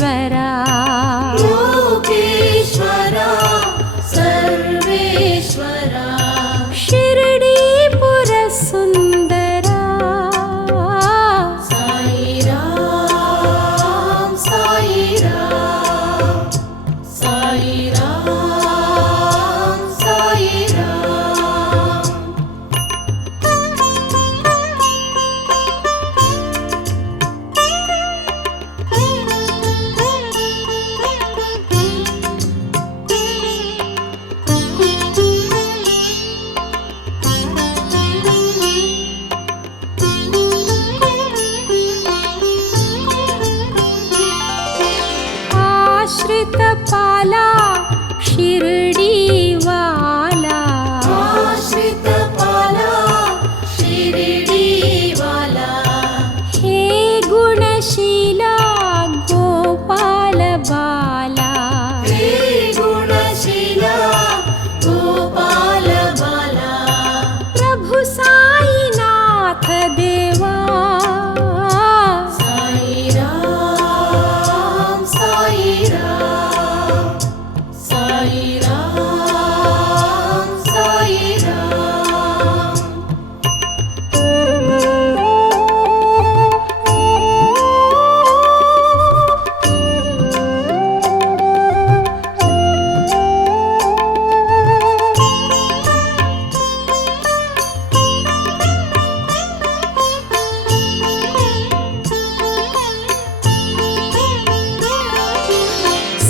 लोकेश्वरा लोकेश्वरा सर्वेश्वरा शिरडीपुर सुंदरा साई राम साई राम साई राम साई राम। आश्रित पाला शिरडी वाला आश्रित पाला शिरडी वाला हे गुणशीला गोपाल बाला हे गुणशीला गोपाल बाला प्रभु साईनाथ देवा साई राम साई राम साई राम साई राम।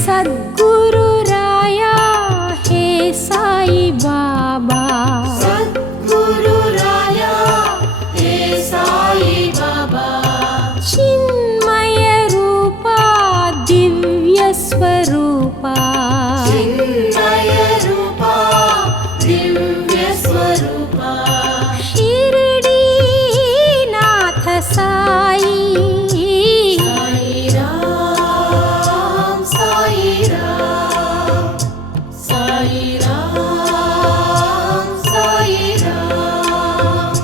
सद्गुरु राया हे साई बाबा सद्गुरु राया हे साई बाबा चिन्मय रूपा दिव्य स्वरूपा चिन्मय रूपा दिव्य स्वरूपा शिरडीनाथ साई साई राम साई राम साई राम साई राम।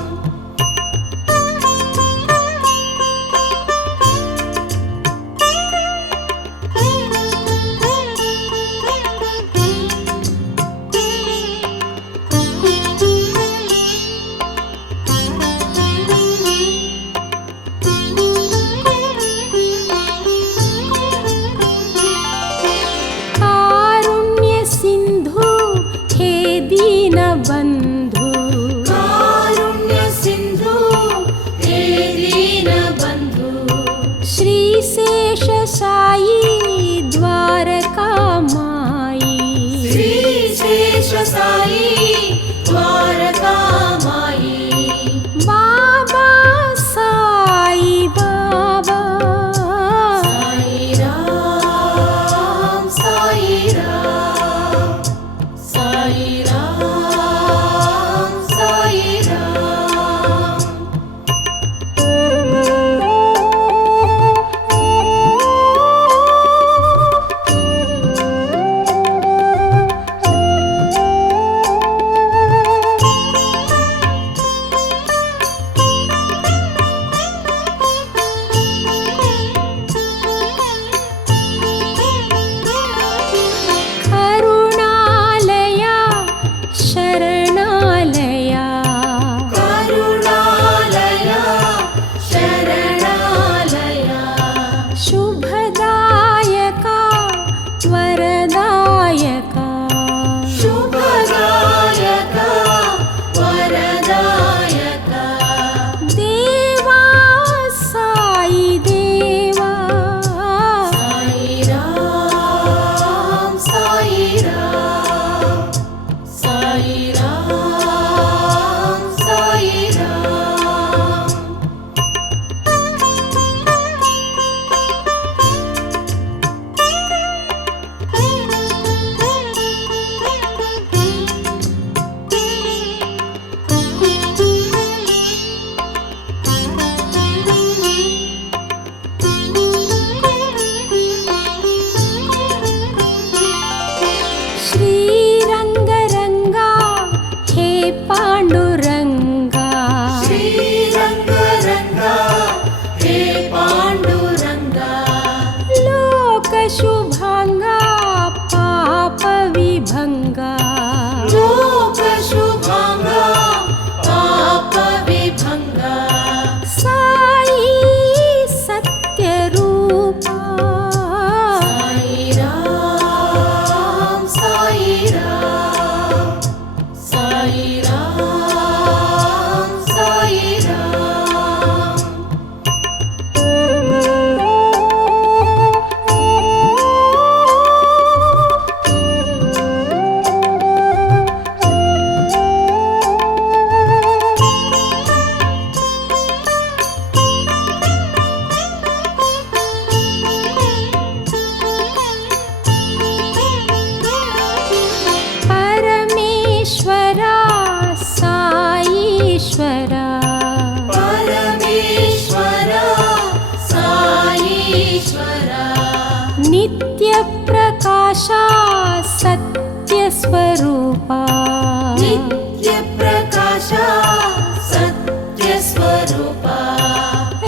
स्वरूपा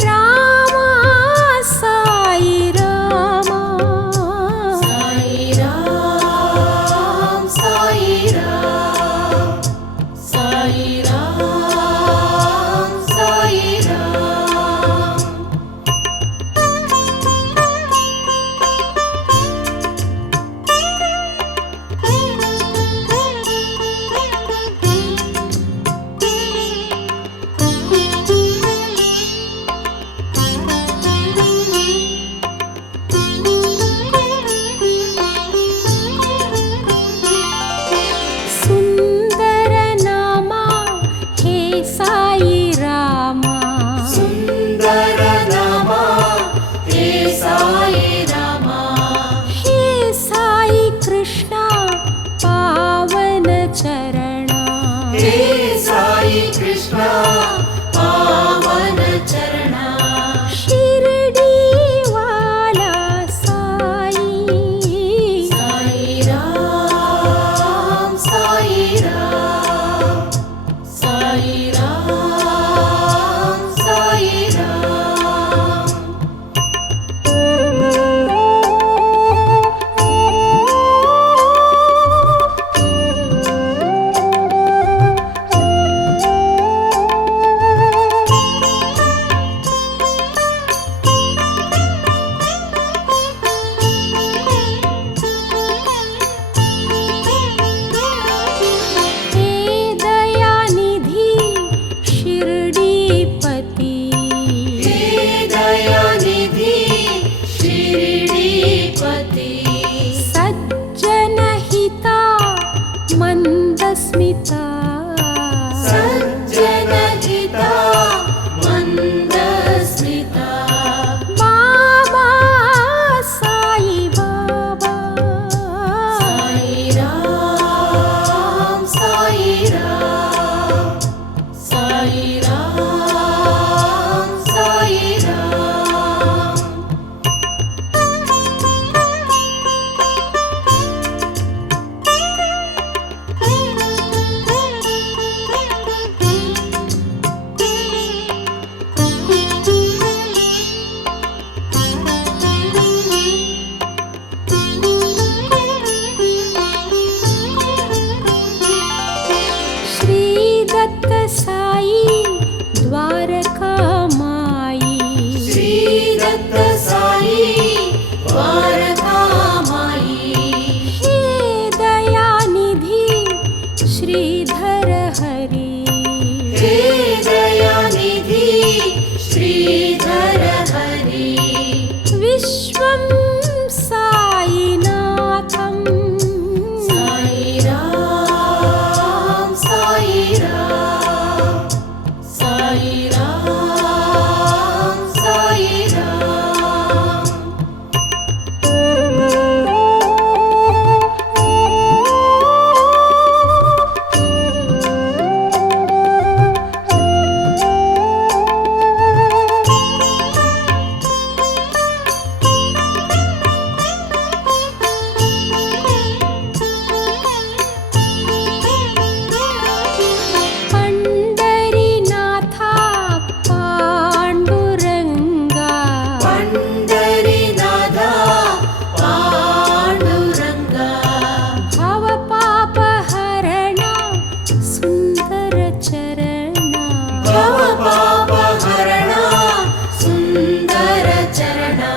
रामा साई रामा साई राम साई राम साई राम साई राम सुंदर नामा हे साई रामा सुंदर नामा हे साई रामा हे साई कृष्णा पावन चरणा हे साई कृष्णा पावन चरणा शिरडी वाला साई साई राम साई राम साई राम साई राम हे दयानिधि शिरडीपति हे दयानिधि शिरडीपति सज्जन हिता मंदस्मिता सज्जन हिता मंदस्मिता बाबा साई बाबा साई राम साई राम साई राम साई राम श्री दत्त साई द्वारका माई श्री दत्त साई द्वारका माई हे दयानिधि श्रीधर हरि हे दयानिधि श्रीधर हरि विश्वं साईनाथं साई राम साई राम साई राम साई राम पंडरीनाथा पांडुरंगा पंडरीनाथा पांडुरंगा भवपापहरणा सुंदर चरणा भवपापहरणा सुंदर चरणा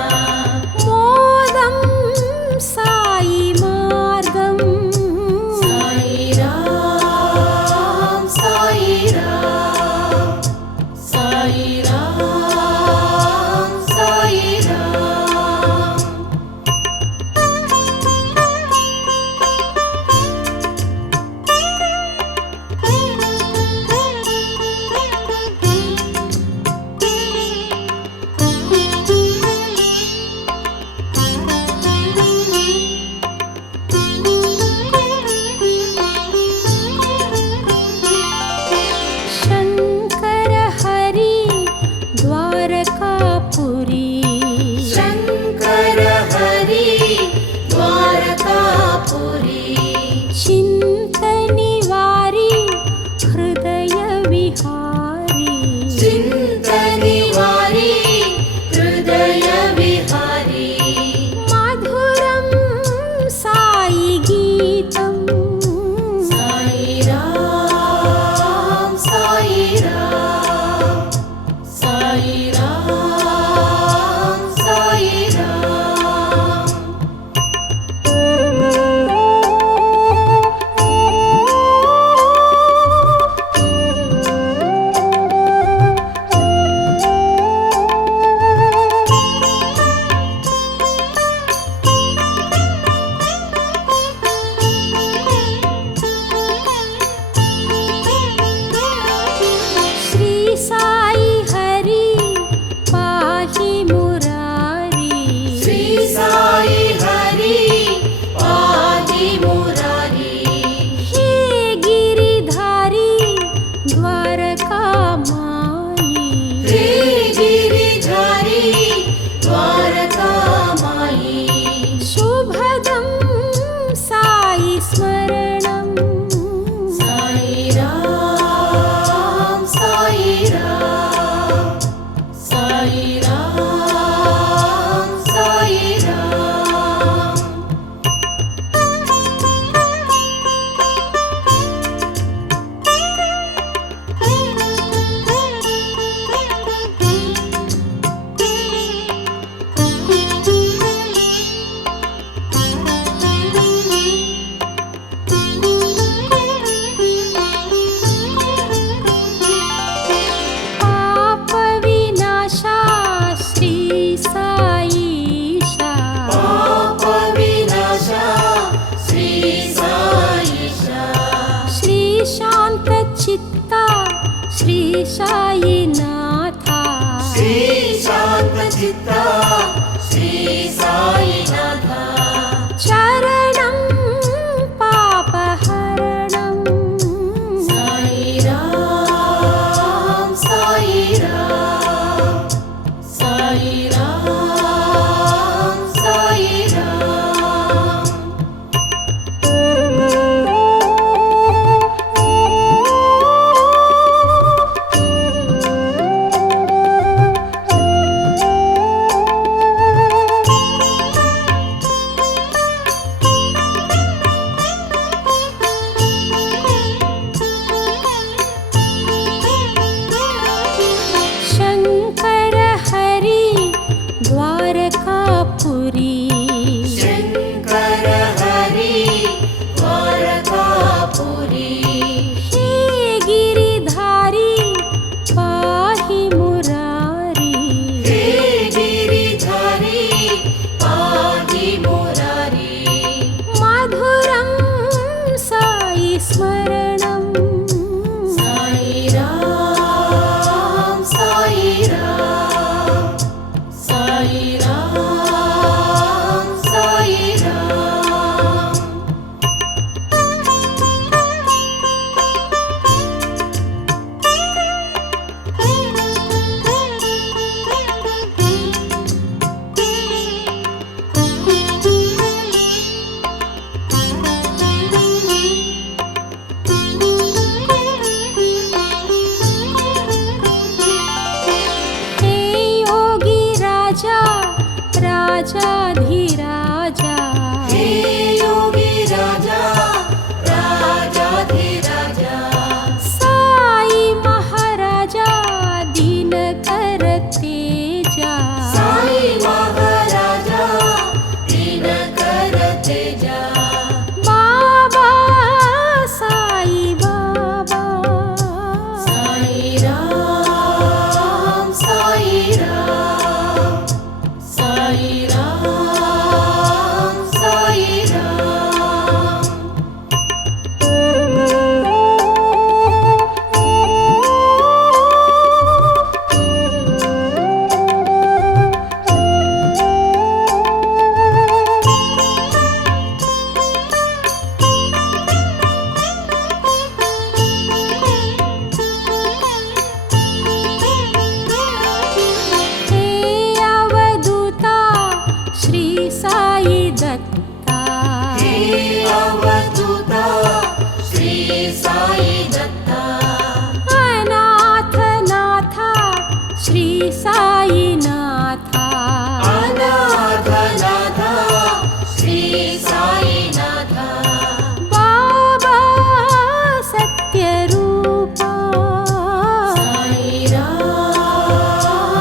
मोदं साई मार्गं साई राम साई राम साई राम साई राम साई राम साई राम श्री साई हरि पाहि मुरारी श्री साई हरि पाहि मुरारी हे गिरिधारी द्वारका माई हे गिरिधारी द्वारका माई शुभदं साई स्मरणं साई राम साई राम साई राम साई राम पाप विनाशा श्री साईशा पाप विनाशा श्री साईशा श्री शांत चित्ता श्री साईनाथा श्री शांत चित्ता श्री साईनाथा चरणं पापहरणं साई राम साई राम साई राम साई राम शंकर हरि द्वारकापुरी शंकर हरि द्वारकापुरी हे गिरिधारी पाहि मुरारी हे गिरिधारी पाहि मुरारी मधुरं साई स्मरणं साई राम साई राम साई राम साई राम हे योगी राजा राजाधिराजा हे योगी राजा राजाधिराजा साई महाराजा दीनकर तेजा साई महाराजा दिनकर तेजा बाबा साई बाबा साई राम साई राम साई राम साई राम हे अवधूता श्री साई दत्ता हे अवधूता श्री साई दत्ता अनाथ नाथा श्री साईनाथा अनाथनाथा श्री साईनाथा बाबा सत्यरूपा साई राम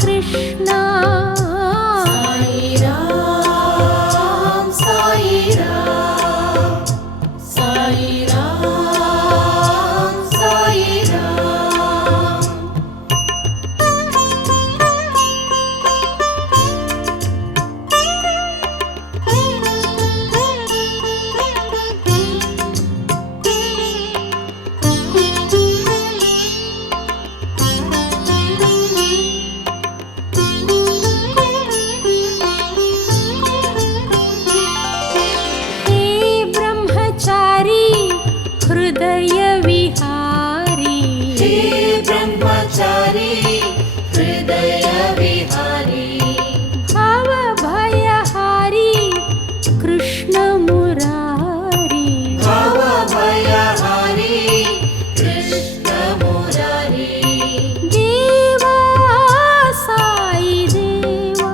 कृष्ण साई राम साई राम साई राम साई राम हे ब्रह्मचारी हृदय विहारी हे ब्रह्मचारी हृदय विहारी भव भयहारी कृष्ण मुरारी भव भयहारी कृष्ण मुरारी देवा साई देवा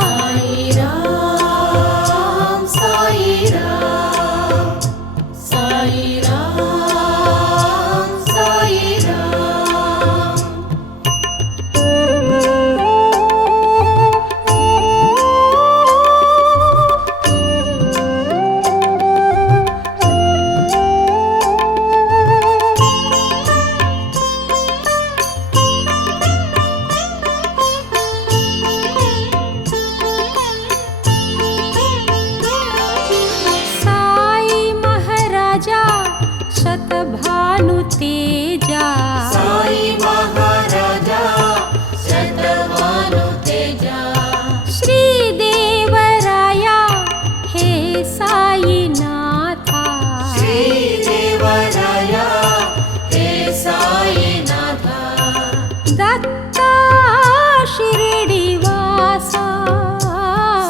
साई राम साई राम साई राम साई राम साई महाराजा शतभानु तेजा साई महाराजा शतभानु तेजा श्री देवराया हे साई नाथा श्रीदेवराया हे साई नाथा दत्ता शिरडीवासा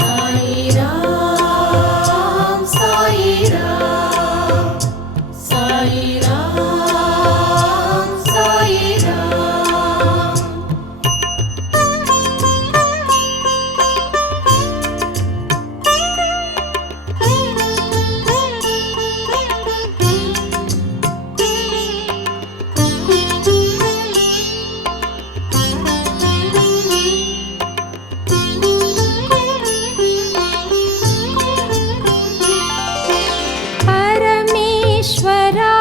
साई राम साई राम साई राम साई राम परमेश्वरा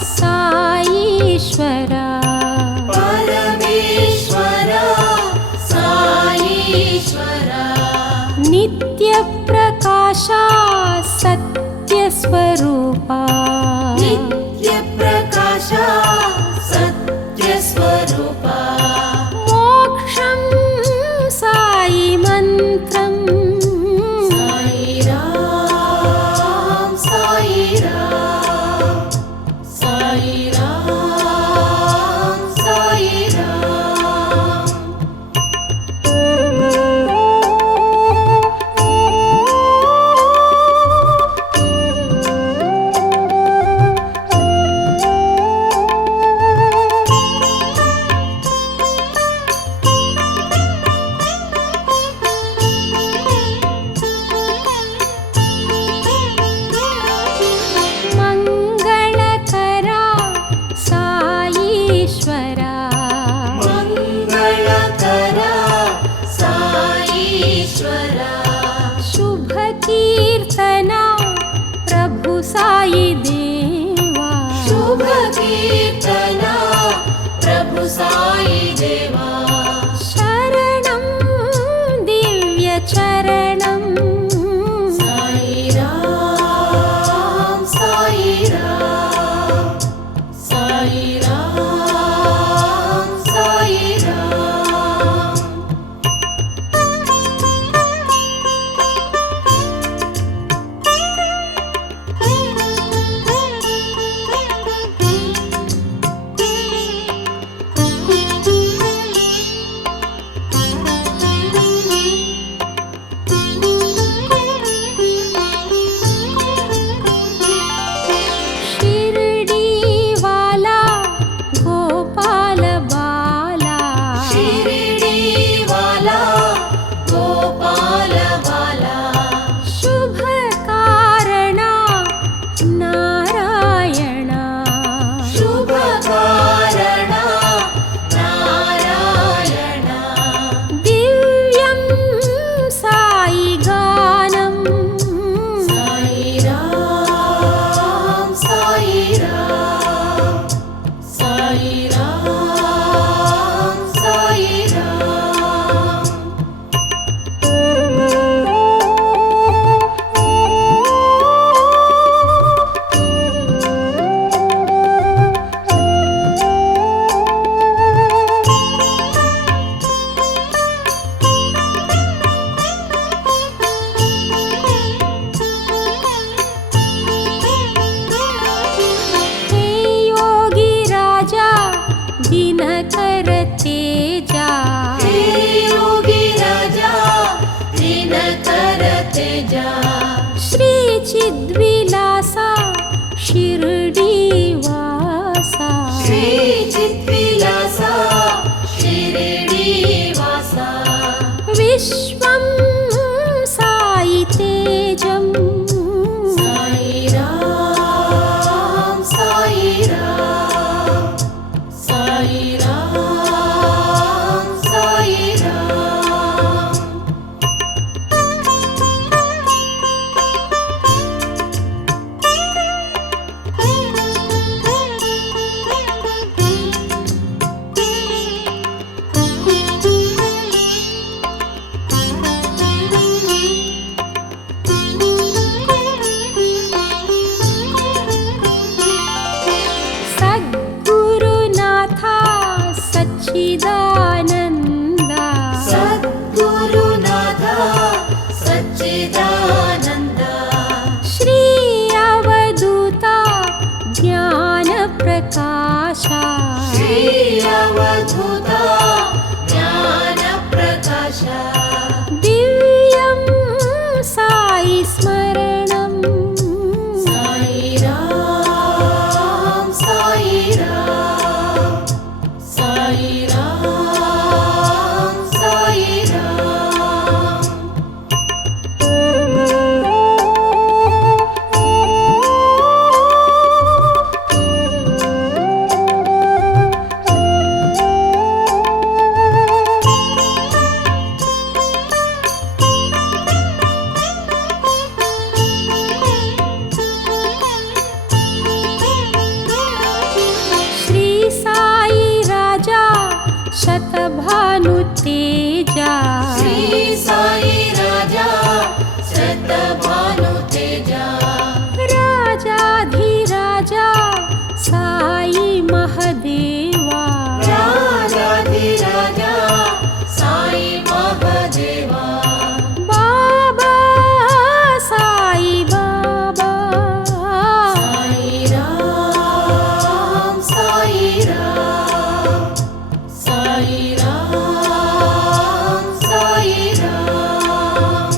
साईश्वरा परमेश्वरा साईश्वरा नित्यप्रकाशा सत्यस्वरूपा नित्यप्रकाशा सत्यस्वरूपा मोक्षं साई मन्त्रम् साई राम साई राम साई राम साई राम चित्विलासा शिरडीवासा विश्वं साई तेजम् साई राम साई राम साई राम साई राम सद्गुरुनाथा सच्चिदानन्दा सद्गुरुनाथा सच्चिदानन्दा श्री अवधूता ज्ञानप्रकाशा श्री अवधूता ज्ञानप्रकाशा दिव्यं साई स्मरणम् साई राम साई राम साई राम साई राम श्री साई राजा शतभानुतेजा श्री साई राजा शतभानुतेजा राजाधिराजा साई महदेवा राजाधिराजा साई महदेवा बाबा साई बाबा साई राम साई राम साई राम साई राम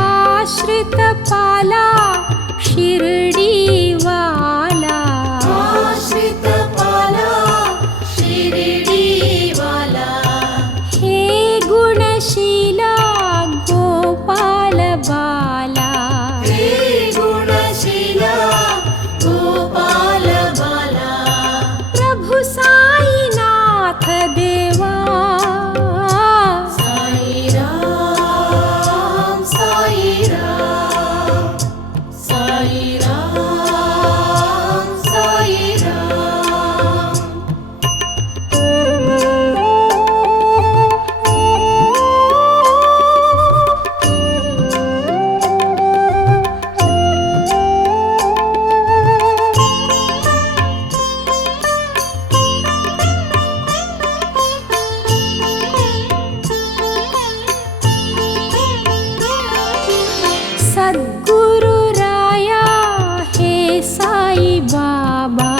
आश्रित पाला शिरडीवाला आश्रित पाला शिरडीवाला हे गुणशीला गोपाल बाला हे गुणशीला गोपाल बाला प्रभु साईनाथ देवा साई राम साई राम साई राम साई राम सद्गुरु राया हे साई बाबा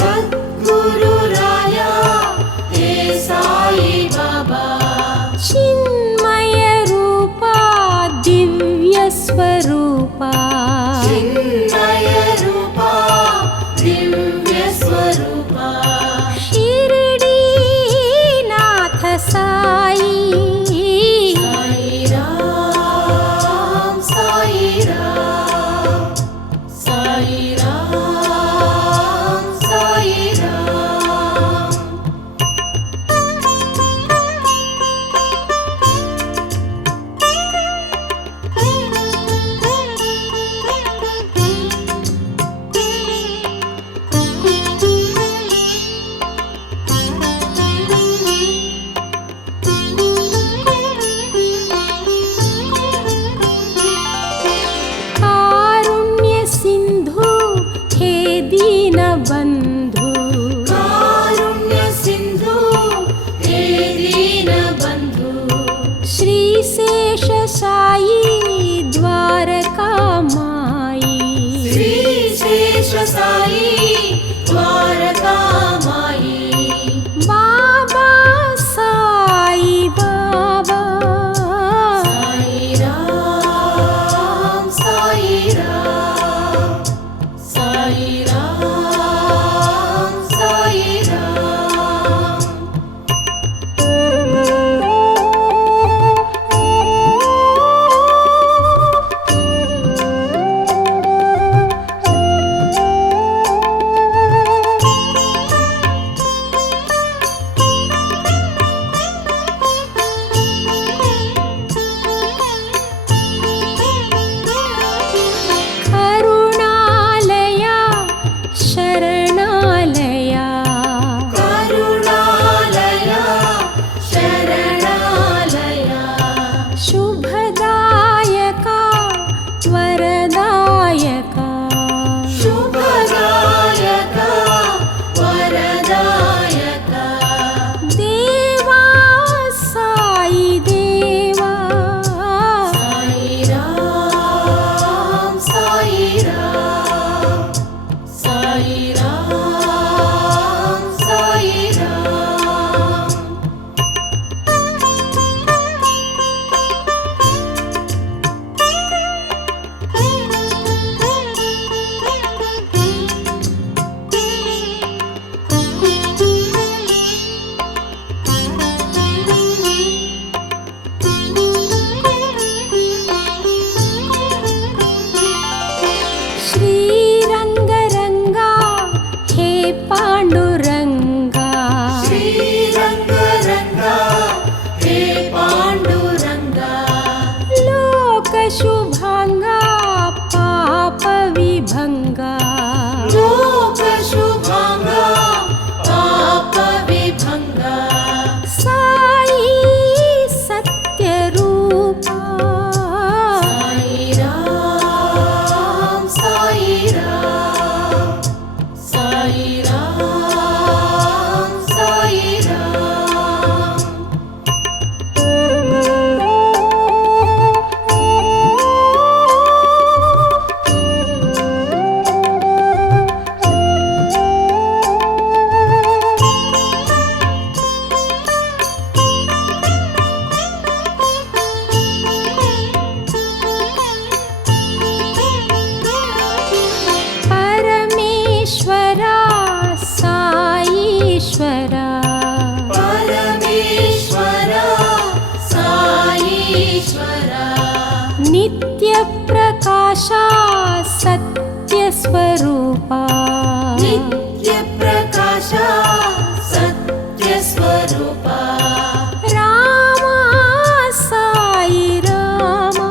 सद्गुरु राया हे साई बाबा चिन्मय रूपा दिव्य स्वरूपा चिन्मय रूपा दिव्य स्वरूपा शिरडीनाथ साई साई राम साई राम साई राम साई राम साई द्वारकामाई बाबा साई बाबा साई राम साई राम साई राम साई राम करुणालया शरणालया करुणालया शरणालया शुभदायका वरदायका शुभदायका वरदायका देवा साई देवा साई राम साई राम साई राम साई राम श्रीरंगरंगा हे पांडुरंगा श्रीरंगरंगा हे पांडुरंगा लोकशुभांगा पापविभंगा लोकशुभांगा पापविभंगा साई सत्यरूपा साई राम साई राम साई राम साई राम परमेश्वरा साईश्वरा परमेश्वरा साईश्वरा नित्यप्रकाशा सत्यस्वरूपा नित्यप्रकाशा सत्यस्वरूपा रामा साई रामा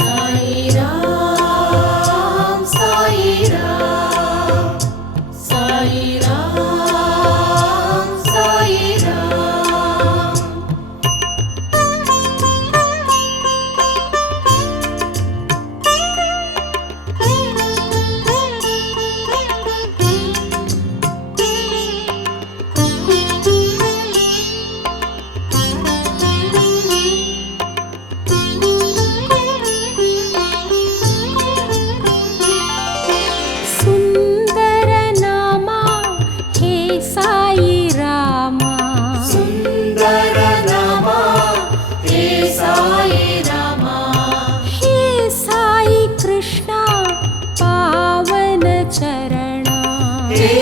साई राम साई राम साई राम साई राम सुंदर नामा हे साई रामा सुंदर नामा हे साई रामा हे साई कृष्णा पावन चरणा हे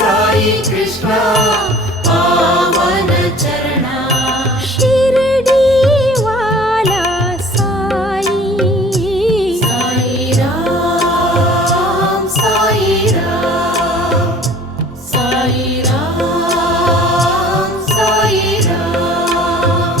साई कृष्णा पावन चरणा शिरडी वाला साई साई राम साई राम साई राम साई राम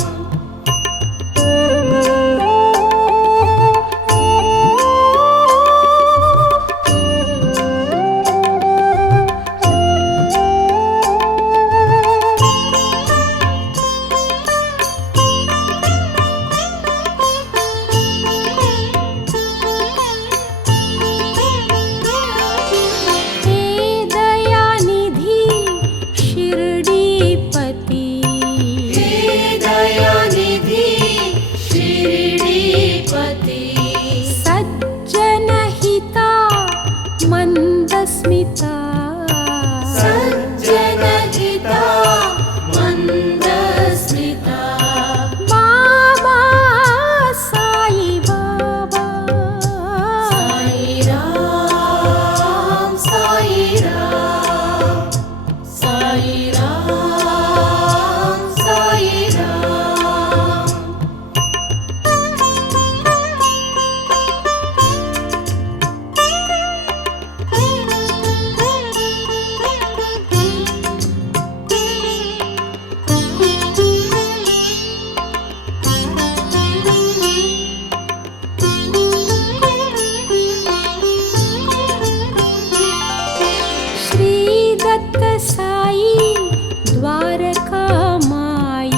द्वारकामायी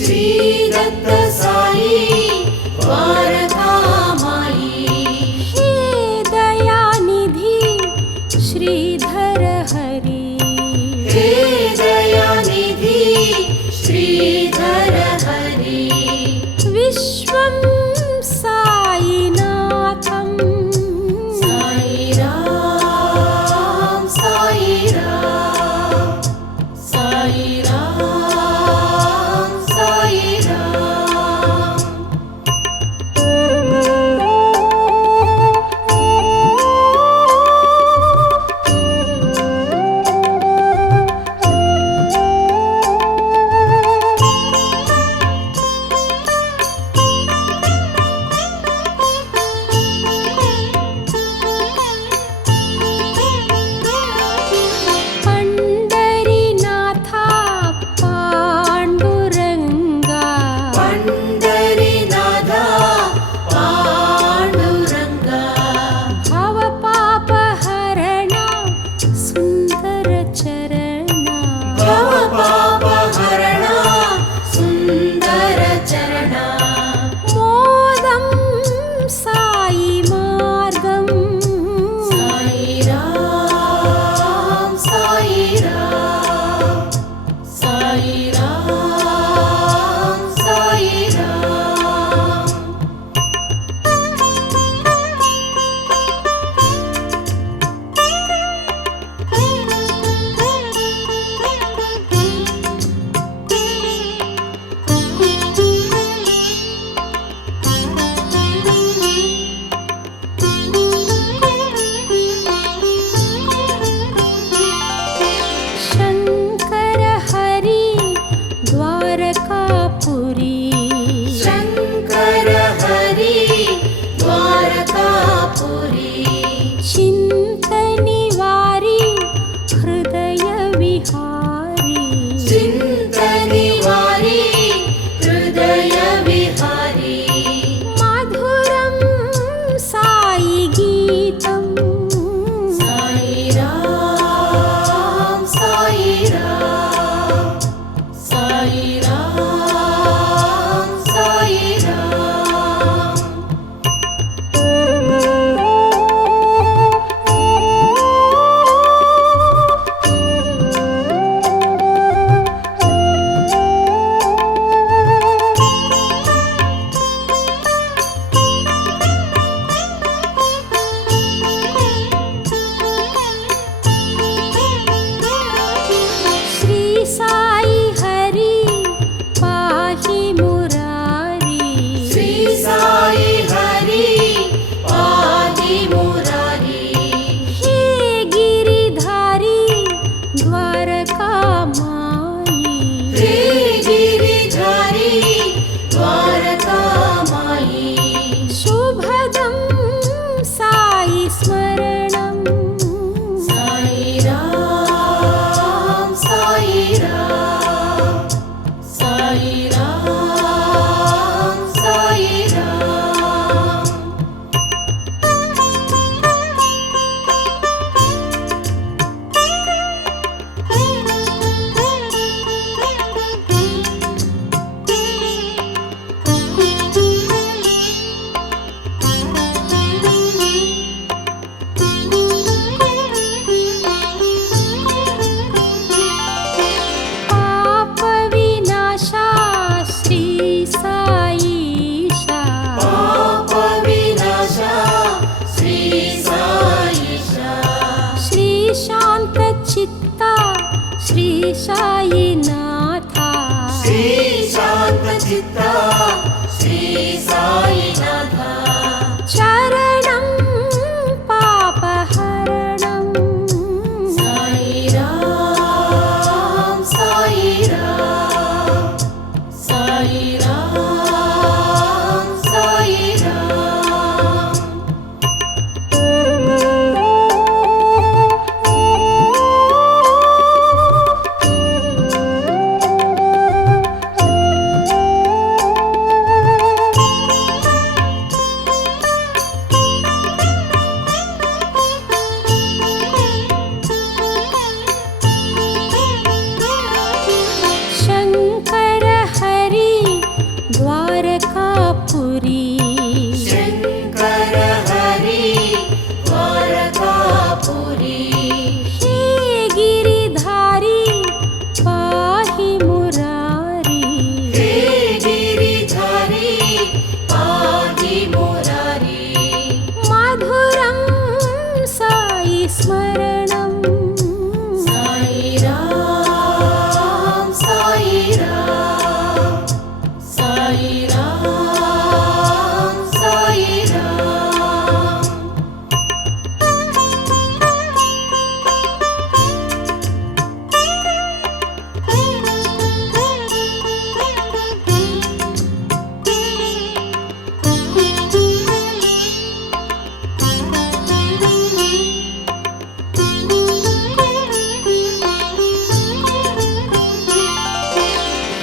श्री दत्त साई द्वारकामाई हे दयानिधि श्रीधर हरि हे दयानिधि श्रीधर हरि विश्वं साईनाथं साई राम साई राम साई राम साई राम पंडरीनाथा पांडुरंगा पंडरीनाथा पांडुरंगा भवपापहरणा सुंदर चरणा भवपापहरणा सुंदर चरणा मोदं साई मार्गं साई राम साई राम साई राम साई राम शंकर हरि द्वारकापुरी शंकर हरि द्वारकापुरी चिंतनिवारी हृदय विहारी चिंतनिवारी हृदय विहारी मधुरं साई गीतं साई राम साई राम साई राम साई राम स्मरणम् साई राम साई राम साई राम साई राम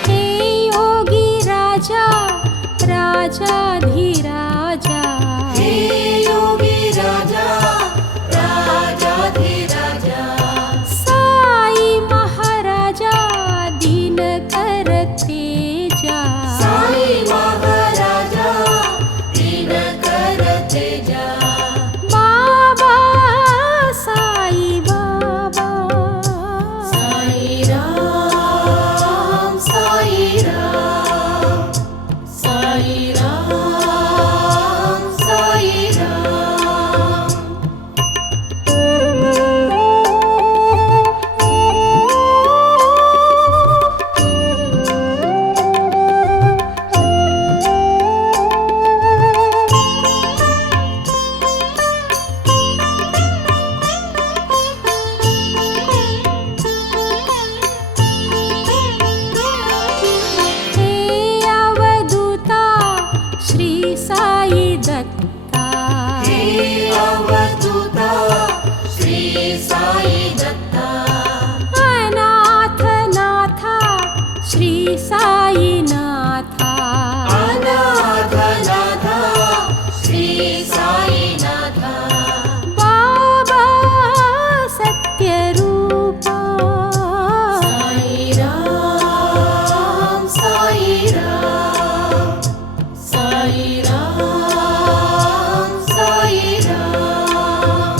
हे योगी राजा राजाधिराजा हे योगी राजा राजाधिराजा साई महाराजा दिनकर तेजा साई महाराजा दिनकर तेजा बाबा साई बाबा साई राम साई राम साई राम साई राम हे अवधूता श्री साई दत्ता हे अवधूता श्री साई दत्ता अनाथ नाथा श्री साई नाथा अनाथनाथा श्री साई नाथा बाबा सत्यरूपा साई राम साई राम साई राम साई राम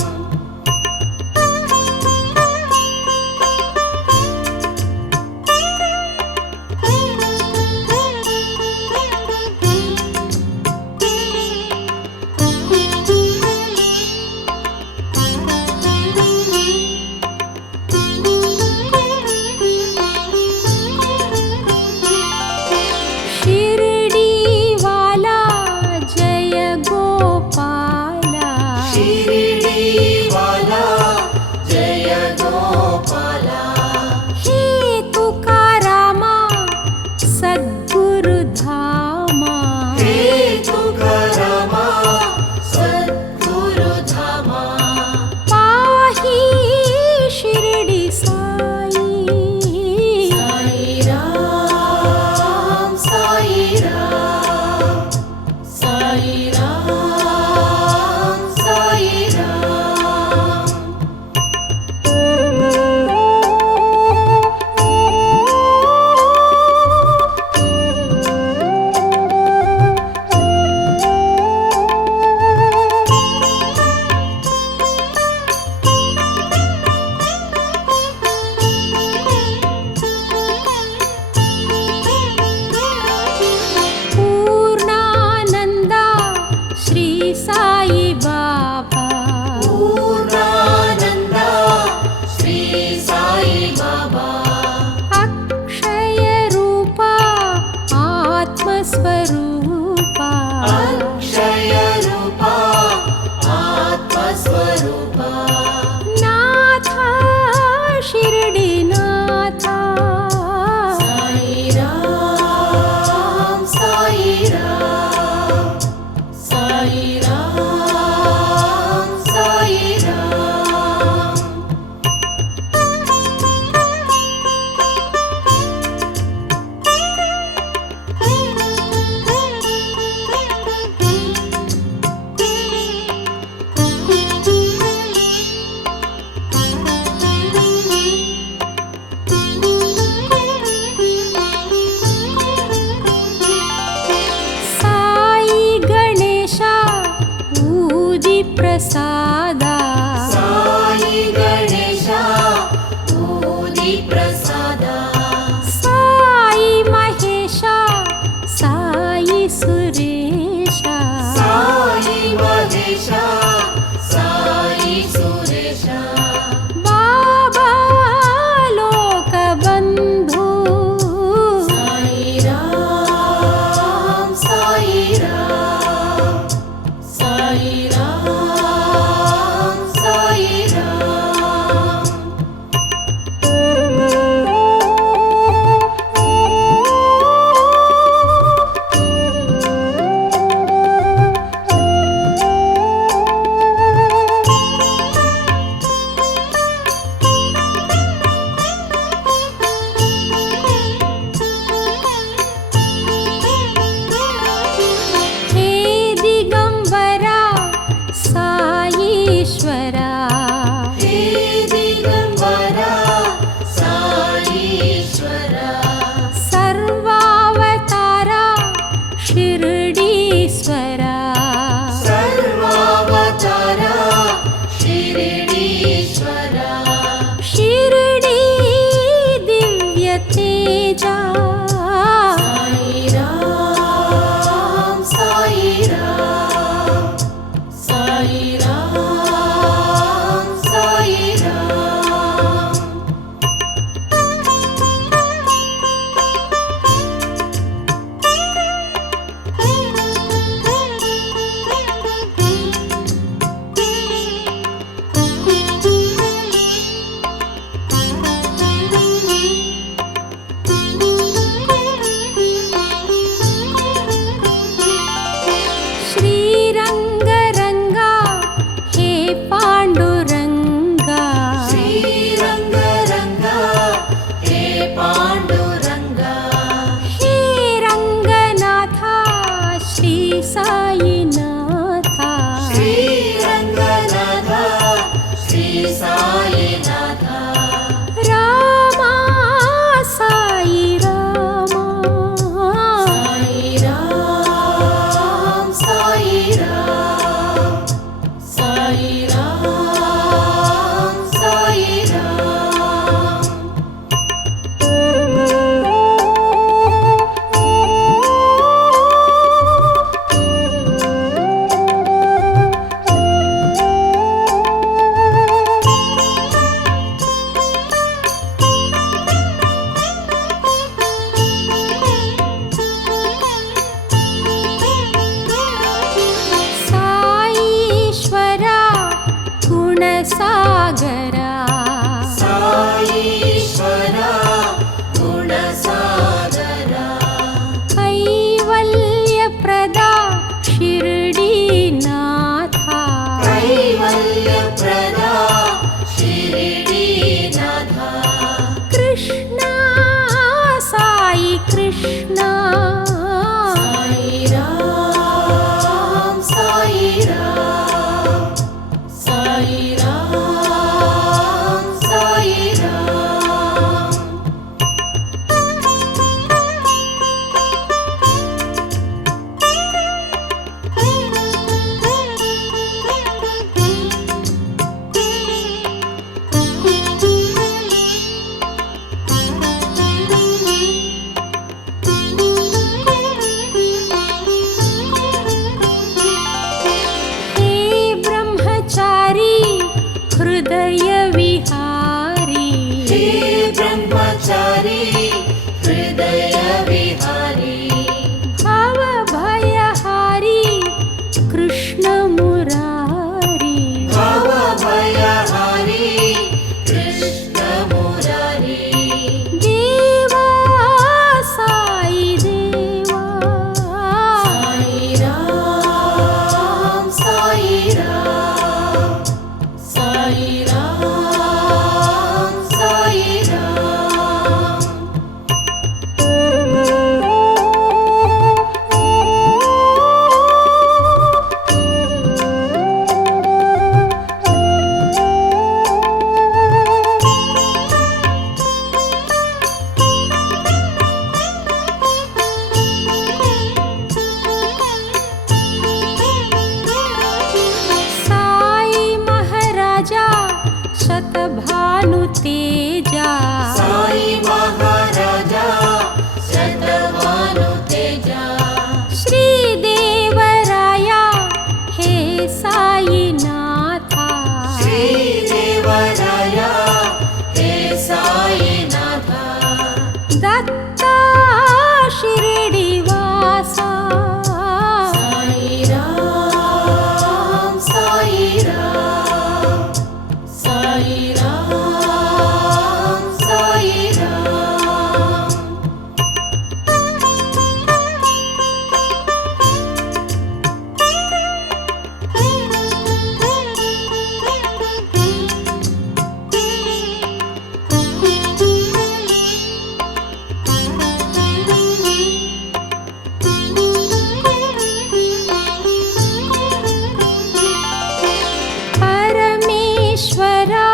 हृदय विहारी हे ब्रह्मचारी हृदय विहारी भव भयहारी कृष्ण मुरारी भव भयहारी कृष्ण मुरारी देवा साई देवा साई राम साई राम साई राम साई राम साई महाराजा शतभानु तेजा साई महाराजा शतभानु तेजा श्री देवराया हे साई नाथा श्री देवराया हे साई नाथा दत्ता शिरडीवासा साई राम साई राम साई राम साई राम परमेश्वरा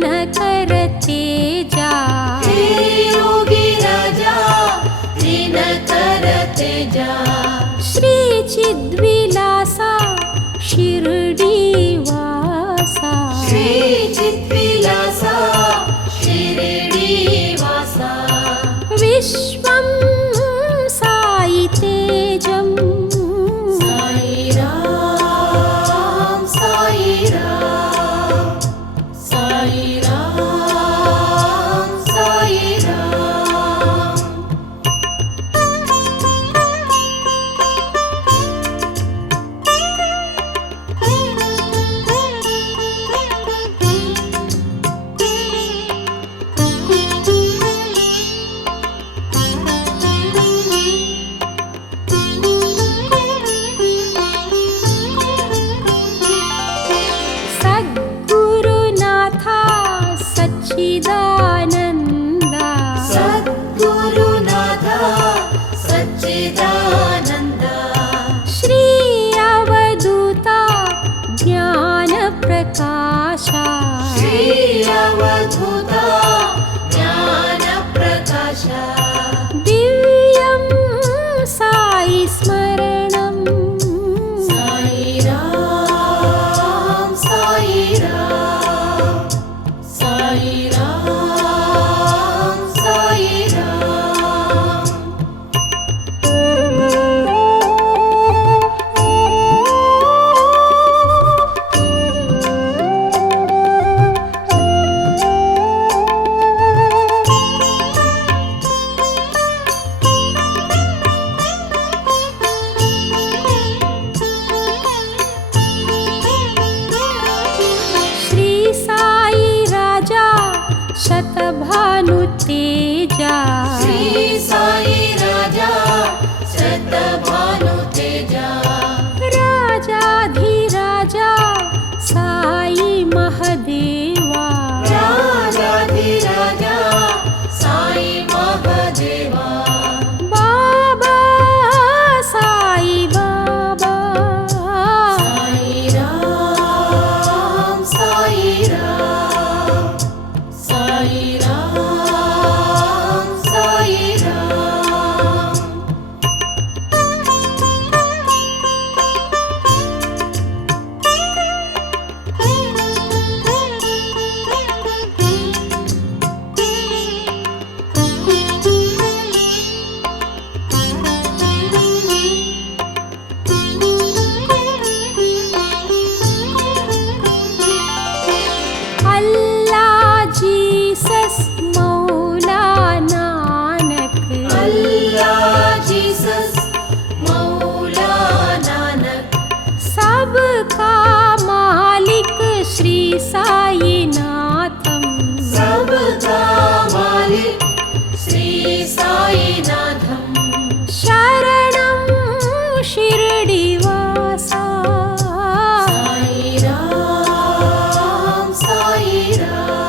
दिनकर तेजा हे योगी राजा दिनकर तेजा श्री चिद्विलासा शिर्डीवासा श्री चिद्विलासा शिर्डीवासा विश्वं साई तेजं साई राम साई राम साई राम साई राम सद्गुरुनाथा सच्चिदानन्दा सद्गुरुनाथा सच्चिदानन्दा श्री अवधूता ज्ञानप्रकाशा श्री अवधूता ज्ञानप्रकाशा दिव्यं साई स्मरणं साई राम साई राम साई राम साई राम श्री साई राजा शतभानुतेजा श्री साई राजा शतभानुतेजा राजाधिराजा साई महदेवा राजाधिराजा साई महदेवा बाबा साई बाबा साई राम साई राम साई राम साई राम अल्लाह जीसस मौला नानक अल्लाह जीसस मौला नानक सबका मालिक श्री साई नाथम सबका मालिक श्री साई नाथम शरणं शिर्डीवासा साई राम साई राम